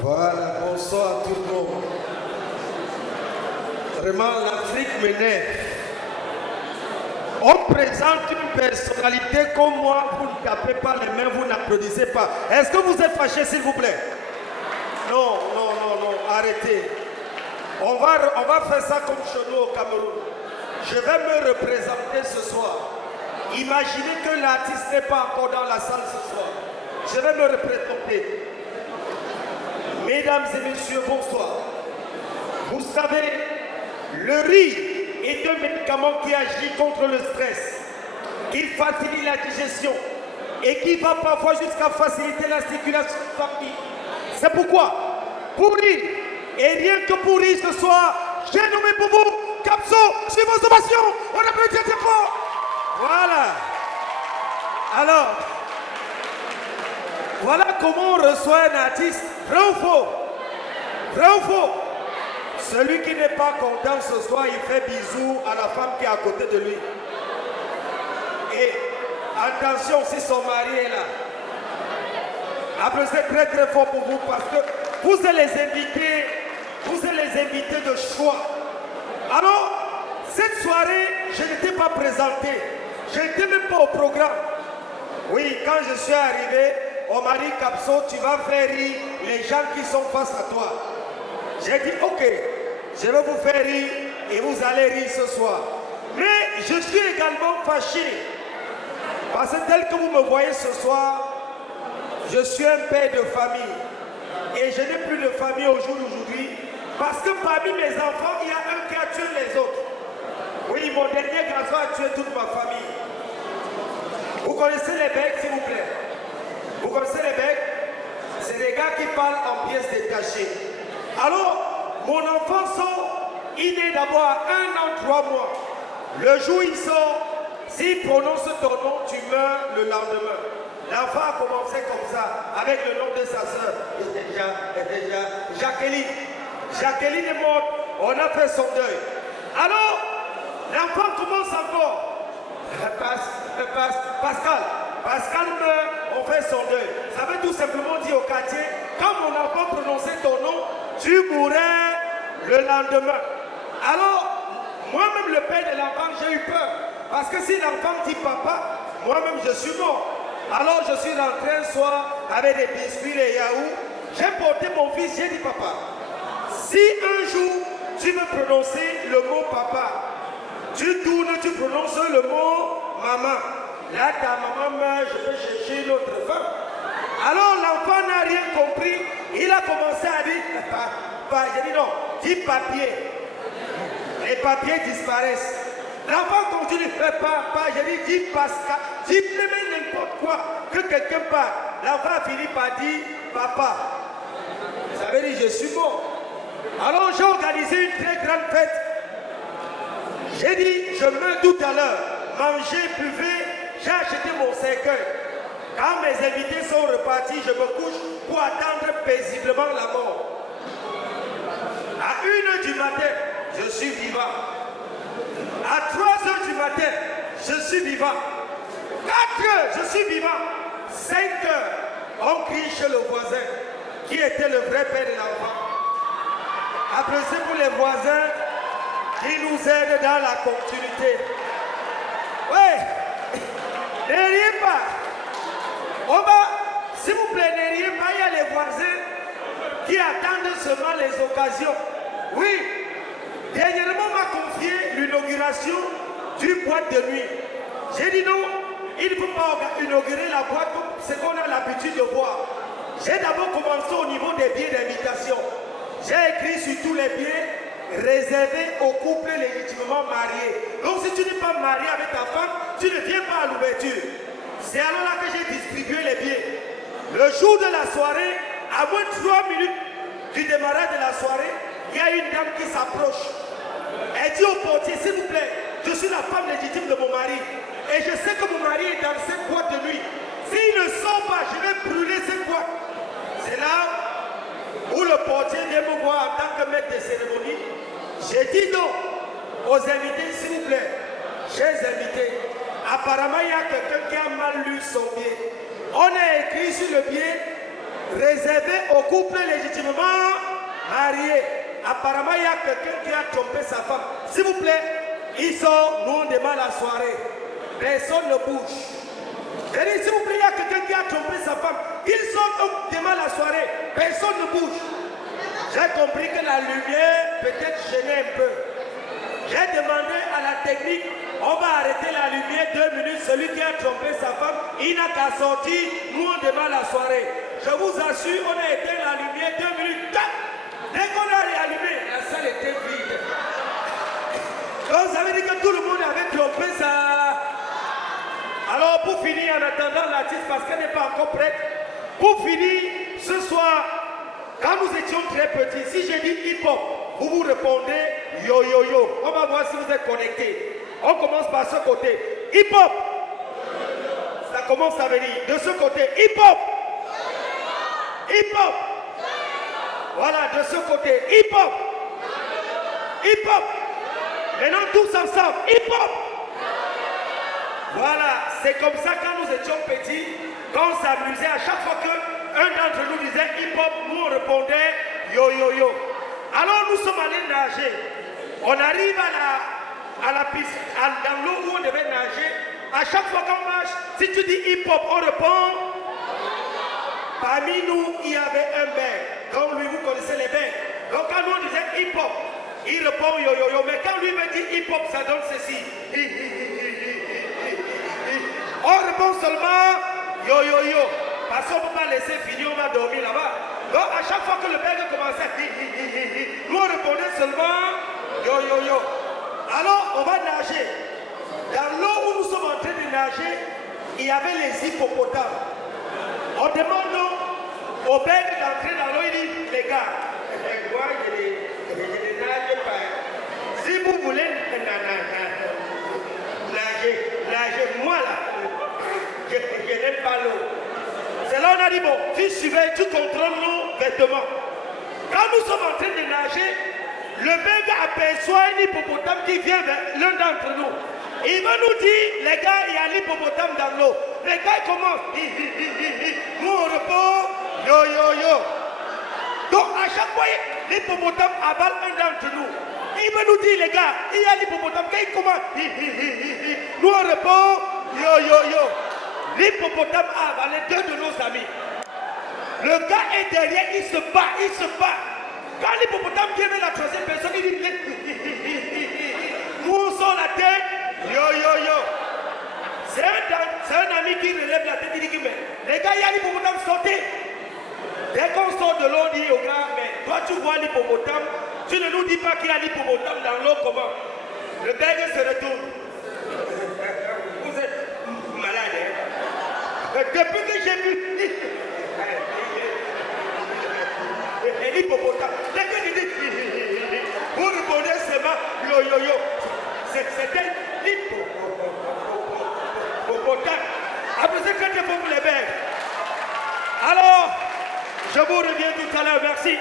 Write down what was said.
Voilà, bonsoir tout le monde. Vraiment, l'Afrique m'énerve. On présente une personnalité comme moi, vous ne tapez pas les mains, vous n'applaudissez pas. Est-ce que vous êtes fâché, s'il vous plaît? Non, arrêtez. On va faire ça comme chez nous au Cameroun. Je vais me représenter ce soir. Imaginez que l'artiste n'est pas encore dans la salle ce soir. Je vais me représenter. Mesdames et messieurs, bonsoir. Vous savez, le riz est un médicament qui agit contre le stress, qui facilite la digestion et qui va parfois jusqu'à faciliter la circulation sanguine. C'est pourquoi, pour rire, et rien que pour rire ce soir, j'ai nommé pour vous Kapso sur vos ovations. On applaudit très fort. Voilà. Alors, voilà comment on reçoit un artiste. Vrai ou faux? Vrai ou faux? Celui qui n'est pas content ce soir, il fait bisous à la femme qui est à côté de lui. Et attention, si son mari est là, applaudissez très très fort pour vous parce que vous êtes les invités de choix. Alors, cette soirée, je n'étais pas présenté. Je n'étais même pas au programme. Oui, quand je suis arrivé, on m'a dit, Kapso, tu vas faire rire les gens qui sont face à toi. J'ai dit, ok, je vais vous faire rire et vous allez rire ce soir. Mais je suis également fâché. Parce que tel que vous me voyez ce soir, je suis un père de famille. Et je n'ai plus de famille au jour d'aujourd'hui. Parce que parmi mes enfants, il y a un qui a tué les autres. Oui, mon dernier garçon a tué toute ma famille. Vous connaissez les becs, s'il vous plaît? Vous connaissez les becs? C'est des gars qui parlent en pièces détachées. Alors, mon enfant sort, il est d'abord à 1 an, 3 mois. Le jour où il sort, s'il prononce ton nom, tu meurs le lendemain. L'enfant a commencé comme ça, avec le nom de sa soeur. Et déjà, Jacqueline. Jacqueline est morte, on a fait son deuil. Alors, l'enfant commence encore. Pascal meurt, on fait son deuil. Ça veut tout simplement dire au quartier, quand mon enfant prononçait ton nom, tu mourrais le lendemain. Alors, moi-même le père de l'enfant, j'ai eu peur. Parce que si l'enfant dit papa, moi-même je suis mort. Alors je suis rentré un soir avec des biscuits et yaourts. J'ai porté mon fils, j'ai dit papa, si un jour tu veux prononcer le mot papa, tu tournes, tu prononces le mot maman. Là, ta maman meurt, je peux chercher une autre femme. Alors l'enfant n'a rien compris. Il a commencé à dire, papa, j'ai dit non, dis papier. Les papiers disparaissent. L'enfant continue, papa, j'ai dit, dis Pascal, dis même n'importe quoi, que quelqu'un parle. L'enfant a fini par dire, papa. Ça veut dire, je suis mort. Alors j'ai organisé une très grande fête. J'ai dit, je meurs tout à l'heure. Manger, buvez, j'ai acheté mon cercueil. Quand mes invités sont repartis, je me couche pour attendre paisiblement la mort. À 1 h du matin, je suis vivant. À 3 h du matin, je suis vivant. 4 h, je suis vivant. 5 h, on crie chez le voisin, qui était le vrai père de l'enfant. Applaudissez pour les voisins qui nous aident dans la continuité. Oui, ne riez pas. On va, s'il vous plaît, ne riez pas, il y a les voisins qui attendent seulement les occasions. Oui, dernièrement, on m'a confié l'inauguration d'une boîte de nuit. J'ai dit non, il ne faut pas inaugurer la boîte, c'est qu'on a l'habitude de voir. J'ai d'abord commencé au niveau des billets d'invitation. J'ai écrit sur tous les billets réservés aux couples légitimement mariés. Donc si tu n'es pas marié avec ta femme, tu ne viens pas à l'ouverture. C'est alors là que j'ai distribué les billets. Le jour de la soirée, à moins de 3 minutes du démarrage de la soirée, il y a une dame qui s'approche. Elle dit au portier, s'il vous plaît, je suis la femme légitime de mon mari. Et je sais que mon mari est dans cette boîte de nuit. S'il ne sort pas, je vais brûler cette boîte. C'est là où le portier vient me voir en tant que maître de cérémonie. J'ai dit non aux invités, s'il vous plaît, chers invités. Apparemment, il y a quelqu'un qui a mal lu son billet. On a écrit sur le billet réservé aux couples légitimement marié. Apparemment, il y a quelqu'un qui a trompé sa femme. S'il vous plaît, ils sont, nous on démarre la soirée. Personne ne bouge. S'il vous plaît, il y a quelqu'un qui a trompé sa femme. Ils sont, on démarre la soirée. Personne ne bouge. J'ai compris que la lumière peut-être gênait un peu. J'ai demandé à la technique, on va arrêter la lumière 2 minutes. Celui qui a trompé sa femme, il n'a qu'à sortir. Nous on démarre la soirée. Je vous assure, on a éteint la lumière 2 minutes. Dès qu'on a réallumé, la salle était vide. Donc ça veut dire que tout le monde avait trompé ça. Alors pour finir, en attendant l'artiste, parce qu'elle n'est pas encore prête, pour finir, ce soir, quand nous étions très petits, si j'ai dit hip-hop, vous vous répondez yo yo yo. On va voir si vous êtes connectés. On commence par ce côté. Hip-hop. Ça commence à venir. De ce côté, hip-hop. Hip-hop. Voilà, de ce côté, hip-hop. Hip-hop. Maintenant tous ensemble, hip-hop. Voilà, c'est comme ça quand nous étions petits, quand on s'amusait, à chaque fois qu'un d'entre nous disait hip-hop, nous on répondait yo yo yo. Alors nous sommes allés nager. On arrive à la piste, dans l'eau où on devait nager. À chaque fois qu'on marche, si tu dis hip-hop, on répond. Parmi nous, il y avait un bec. Comme lui, vous connaissez les becs. Donc quand nous on disait hip-hop, il répond yo yo yo. Mais quand lui me dit hip-hop, ça donne ceci. On répond seulement yo yo yo. Parce qu'on ne peut pas laisser finir, on va dormir là-bas. Donc à chaque fois que le bec commençait, nous on répondait seulement yo yo yo. Alors on va nager. Dans l'eau où nous sommes en train de nager, il y avait les hippopotames. On demande au bec d'entrer dans l'eau, il dit les gars, moi je ne nage pas. Si vous voulez nager, moi là, je n'aime pas l'eau. C'est là on a dit, bon, tu surveilles, tu contrôles nos vêtements. Quand nous sommes en train de nager, le bec aperçoit un hippopotame qui vient vers l'un d'entre nous. Il va nous dire, les gars, il y a l'hippopotame dans l'eau. Les gars, ils commencent. Nous, on répond, yo, yo, yo. Donc, à chaque fois, l'hippopotame avale un d'entre nous. Il va nous dire, les gars, il y a l'hippopotame. Quand il commence, nous, on répond, yo, yo, yo. L'hippopotame a avalé 2 de nos amis. Le gars est derrière, il se bat, il se bat. Quand l'hippopotame vient vers la 3e personne, il dit, nous, on sort la tête. Yo yo yo. C'est un ami qui relève la tête, il dit que mais les gars, il y a l'hippopotame, sortez. Dès qu'on sort de l'eau, on dit au gars, mais toi tu vois l'hippopotame, tu ne nous dis pas qu'il y a l'hippopotame dans l'eau, comment? Le gars se retourne. Vous êtes malade, hein? Depuis que j'ai vu l'hippopotame, dès que je dis, vous répondez seulement yo yo yo. C'était après c'est très bon pour les bêtes. Alors, je vous reviens tout à l'heure, merci.